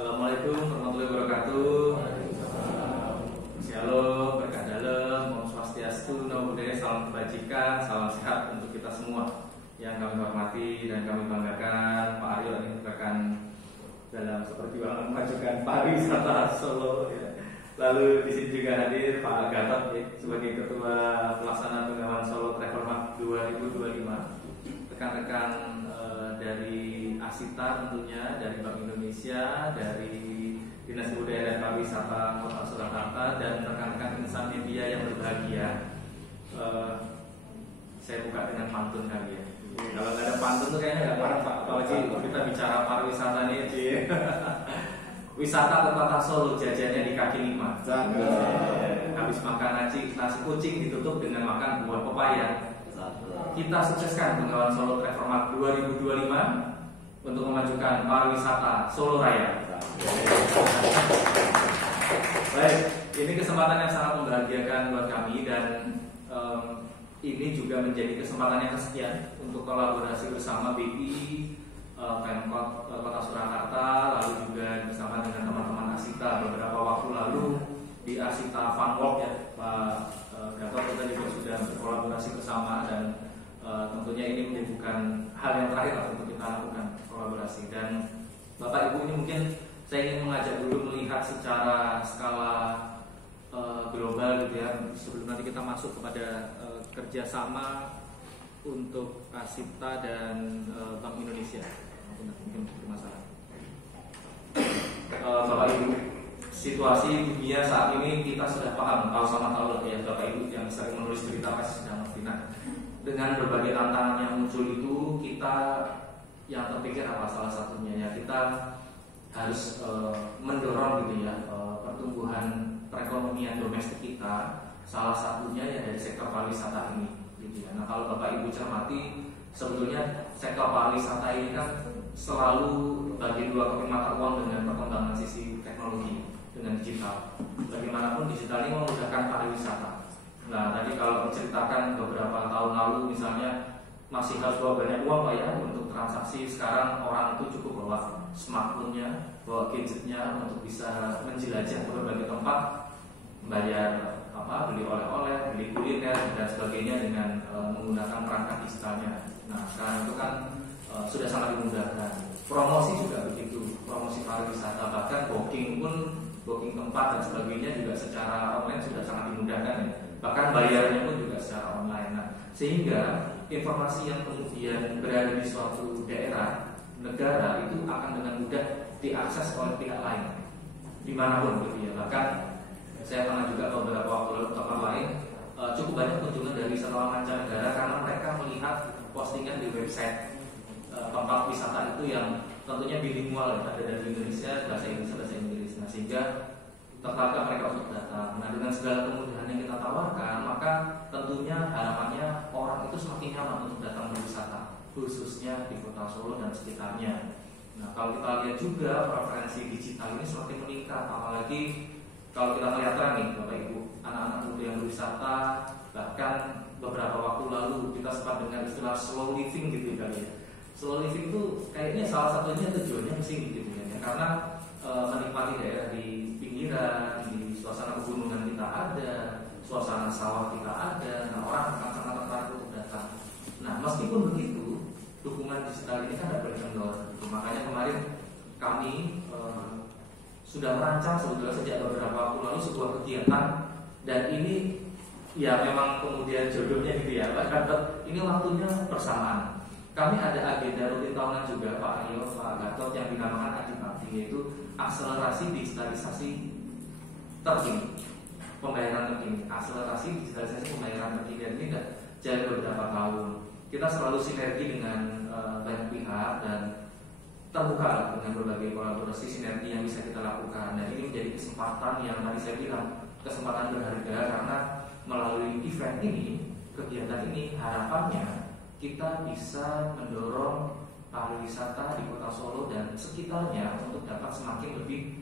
Assalamualaikum warahmatullahi wabarakatuh. Shalom, berkah dalam, Om Swastiastu, Namo Buddhaya, salam kebajikan, salam sehat untuk kita semua. Yang kami hormati dan kami banggakan, Pak Aryo ini merupakan dalam perjuangan memajukan pariwisata Solo. Ya. Lalu di sini juga hadir Pak Gatot ya, sebagai Ketua Pelaksana Bengawan Solo Travel Mart 2025. Rekan-rekan dari Asita tentunya, dari Bank Indonesia, dari Dinas Budaya dan Pariwisata Kota Surakarta, dan rekan-rekan insan media yang berbahagia. Saya buka dengan pantun kali ya. Kalau nggak ada pantun tuh kayaknya nggak parah Pak. Apalagi kita bicara pariwisata nih, wisata ke Kota Solo, jajannya di kaki lima. Habis makan nasi kucing ditutup dengan makan buah pepaya. Kita sukseskan Bengawan Solo Travel Mart 2025 untuk memajukan pariwisata Solo Raya. Baik, ini kesempatan yang sangat membahagiakan buat kami, dan ini juga menjadi kesempatan yang kesekian untuk kolaborasi bersama BI, Pemkot Kota Surakarta, lalu juga bersama dengan teman-teman Asita. Beberapa waktu lalu di Asita Fun Walk ya, Pak Gatot, kita juga sudah berkolaborasi bersama, dan tentunya ini bukan hal yang terakhir untuk kita lakukan kolaborasi. Dan Bapak Ibu, ini mungkin saya ingin mengajak dulu melihat secara skala global gitu ya, sebelum nanti kita masuk kepada kerjasama untuk Asita dan Bank Indonesia. Mungkin bermasalah. Bapak Ibu, situasi dunia saat ini kita sudah paham, tahu sama tahu ya Bapak Ibu yang sering menulis berita pasti sudah mengerti. Dengan berbagai tantangan yang muncul itu, kita yang terpikir apa salah satunya ya, kita harus mendorong gitu ya pertumbuhan perekonomian domestik kita. Salah satunya ya dari sektor pariwisata ini gitu ya. Nah, kalau Bapak Ibu cermati, sebetulnya sektor pariwisata ini kan selalu bagi dua kaki mata uang dengan perkembangan sisi teknologi dengan digital. Bagaimanapun digital ini memudahkan pariwisata. Nah, tadi kalau menceritakan beberapa tahun lalu misalnya masih harus bawa banyak uang Pak ya untuk transaksi. Sekarang orang itu cukup bawa smartphone-nya, bawa gadgetnya untuk bisa menjelajah ke berbagai tempat, bayar beli oleh-oleh, beli kuliner dan sebagainya dengan menggunakan perangkat digitalnya. Nah, sekarang itu kan sudah sangat dimudahkan. Promosi juga begitu, promosi pariwisata, bahkan booking tempat dan sebagainya juga secara online sudah sangat dimudahkan ya. Bahkan bayarnya pun juga secara online. Nah, sehingga informasi yang kemudian berada di suatu daerah, negara itu akan dengan mudah diakses oleh pihak lain dimanapun gitu ya. Bahkan saya pernah juga beberapa waktu lalu tempat lain cukup banyak kunjungan dari wisatawan mancanegara karena mereka melihat postingan di website tempat wisata itu yang tentunya bilingual, ada dari Indonesia, bahasa Inggris. Nah, sehingga tertarik mereka untuk datang. Nah, dengan segala kemudahan yang kita tawarkan, maka tentunya harapannya orang itu semakin nyaman untuk datang berwisata, khususnya di Kota Solo dan sekitarnya. Nah, kalau kita lihat juga preferensi digital ini semakin meningkat, apalagi kalau kita melihat tren nih Bapak Ibu, anak-anak muda yang berwisata, bahkan beberapa waktu lalu kita sempat dengar istilah slow living gitu kali ya. Slow living itu kayaknya salah satunya tujuannya kesini gitu ya, karena menikmati daerah di pinggiran, di suasana pegunungan kita ada, suasana sawah kita ada. Nah, orang akan sangat tertarik untuk datang. Nah, meskipun begitu, dukungan digital ini kan tidak boleh kendor. Makanya kemarin kami sudah merancang sebetulnya sejak beberapa waktu lalu sebuah kegiatan, dan ini ya memang kemudian jodohnya gitu ya Pak Gatot, ini waktunya bersamaan. Kami ada agenda rutin tahunan juga Pak Aryo, Pak Gatot, yang dinamakan Adipati, yaitu akselerasi digitalisasi terkini, pembayaran terkini. Akselerasi digitalisasi pembayaran terkini, dan ini sudah jalan beberapa tahun. Kita selalu sinergi dengan banyak pihak dan terbuka dengan berbagai kolaborasi sinergi yang bisa kita lakukan. Dan ini menjadi kesempatan yang tadi saya bilang, kesempatan berharga, karena melalui event ini, kegiatan ini, harapannya kita bisa mendorong pariwisata di Kota Solo dan sekitarnya untuk dapat semakin lebih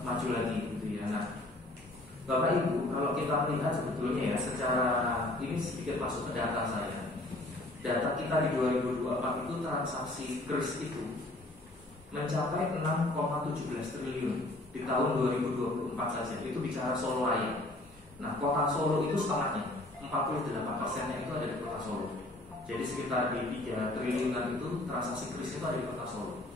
maju lagi gitu ya. Nah, Bapak Ibu, kalau kita melihat sebetulnya ya, secara ini sedikit masuk ke data saya. Data kita di 2024 itu transaksi kris itu mencapai 6,17 triliun di tahun 2024 saja. Itu bicara Solo Raya. Nah, kota Solo itu setengahnya, 48%-nya itu ada di kota Solo. Jadi sekitar di 3 triliunan itu transaksi kris itu ada di kota Solo.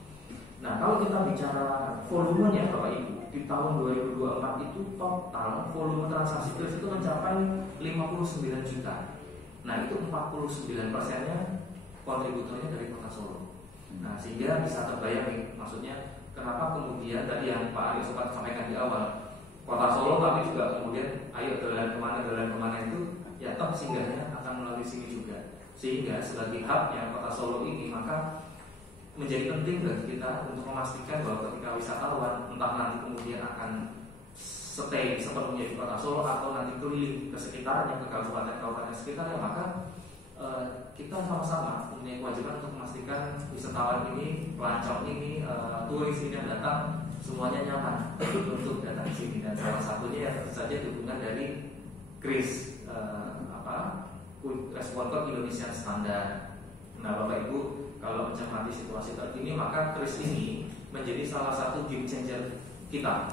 Nah, kalau kita bicara volumenya Bapak Ibu, di tahun 2024 itu total volume transaksi kris itu mencapai 59 juta. Nah, itu 49%-nya kontributornya dari kota Solo. Nah, sehingga bisa terbayang nih, maksudnya kenapa kemudian tadi yang Pak Aryo sempat sampaikan di awal, kota Solo tapi juga kemudian ayo jalan kemana itu ya toh singgahnya akan melalui sini juga. Sehingga sebagai hubnya kota Solo ini, maka menjadi penting bagi kita untuk memastikan bahwa ketika wisatawan entah nanti kemudian akan stay sepenuhnya di kota Solo atau nanti keliling ke sekitarnya, ke kabupaten-kabupaten sekitarnya, maka kita sama-sama punya kewajiban untuk memastikan wisatawan ini, pelancong ini, turis ini yang datang semuanya nyaman untuk datang di sini. Dan salah satunya ya tentu saja dukungan dari KRIS, Quick Response Code Indonesia Standard. Nah, Bapak Ibu, kalau mencermati situasi terkini, maka KRIS ini menjadi salah satu game changer kita.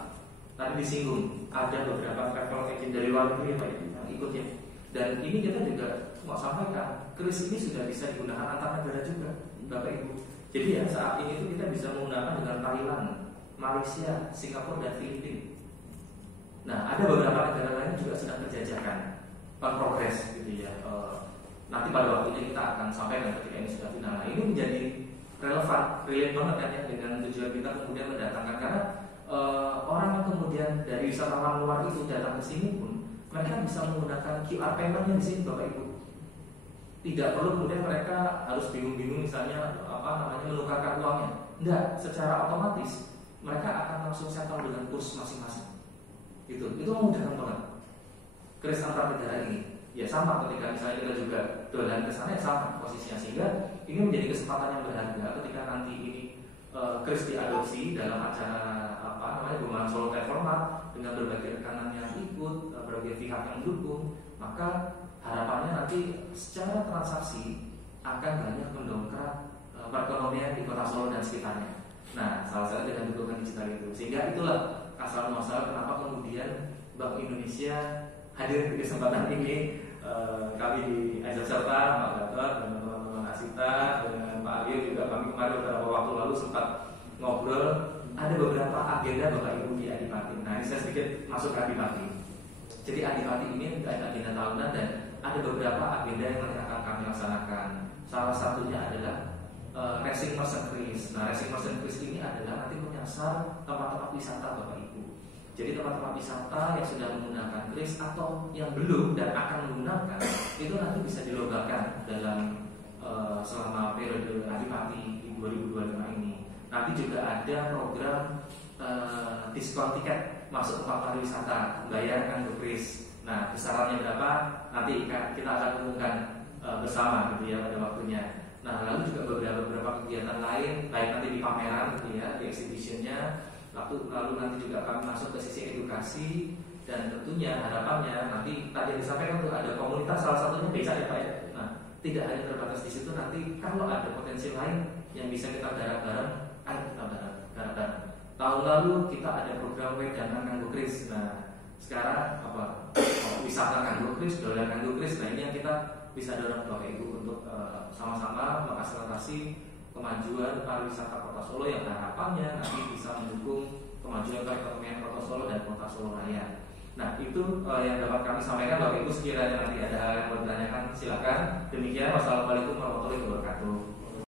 Tadi disinggung ada beberapa travel agent dari luar negeri Pak Ibu yang ikut ya. Dan ini kita juga mau sampaikan, KRIS ini sudah bisa digunakan antar negara juga, Bapak Ibu. Jadi ya saat ini itu kita bisa menggunakan dengan Thailand, Malaysia, Singapura dan Filipina. Nah, ada beberapa negara lain juga sedang berjajakan, progres gitu ya. Nanti pada waktunya kita akan sampaikan ketika ini sudah final. Nah, ini menjadi relevan, relate banget kan ya dengan tujuan kita kemudian mendatangkan, karena orang yang kemudian dari wisatawan luar itu datang ke sini pun mereka bisa menggunakan QR payment di sini Bapak Ibu. Tidak perlu kemudian mereka harus bingung-bingung misalnya menukarkan uangnya. Enggak, secara otomatis mereka akan langsung settle dengan kurs masing-masing. Itu memudahkan banget. KRIS antar negara ini ya sama, ketika misalnya kita juga dolan ke sana ya sama posisinya, sehingga ini menjadi kesempatan yang berharga ketika nanti ini KRIS diadopsi dalam acara Gemaran Solo Travel Mart dengan berbagai rekanan yang ikut, berbagai pihak yang mendukung, maka harapannya nanti secara transaksi akan banyak mendongkrak perekonomian di kota Solo dan sekitarnya. Nah, salah satu dengan dukungan digital itu, sehingga itulah asal muasal kenapa kemudian Bank Indonesia hadir di kesempatan ini. Kami di Aizat serta Pak Gatot dengan teman-teman Asita dengan Pak Aryo juga, kami kemarin beberapa waktu lalu sempat ngobrol. Ada beberapa agenda Bapak Ibu di Adipati. Nah, ini saya sedikit masuk ke Adipati. Jadi Adipati ini ada agenda tahunan dan ada beberapa agenda yang nanti akan kami laksanakan. Salah satunya adalah Racing Merchant Cruise. Nah, Racing Merchant Cruise ini adalah nanti menyasar tempat-tempat wisata Bapak Ibu. Jadi tempat-tempat wisata yang sudah menggunakan KRIS atau yang belum dan akan menggunakan itu nanti bisa dilombakan dalam selama periode Adipati di 2025 ini. Nanti juga ada program diskon tiket masuk tempat pariwisata, bayarkan ke KRIS. Nah, besarannya berapa? Nanti kita akan umumkan bersama gitu ya pada waktunya. Nah, lalu juga beberapa kegiatan lain, baik nanti di pameran gitu ya, di exhibitionnya. Lalu nanti juga kami masuk ke sisi edukasi, dan tentunya harapannya nanti tadi yang disampaikan untuk ada komunitas, salah satunya beca ya Pak ya. Nah, tidak hanya terbatas di situ, nanti kalau ada potensi lain yang bisa kita garap bareng, ayo kita garap bareng. Tahun lalu kita ada program wedangan nganggo KRIS. Nah, sekarang wisata nganggo KRIS, dolan nganggo KRIS. Nah, ini yang kita bisa dorong Bapak Ibu untuk sama-sama mengakselerasi kemajuan pariwisata Kota Solo yang harapannya nanti bisa mendukung kemajuan perekonomian Kota Solo dan Kota Solo Raya. Nah, itu yang dapat kami sampaikan. Bapak Ibu sekiranya nanti ada hal yang mau ditanyakan silakan. Demikian, wassalamualaikum warahmatullahi wabarakatuh.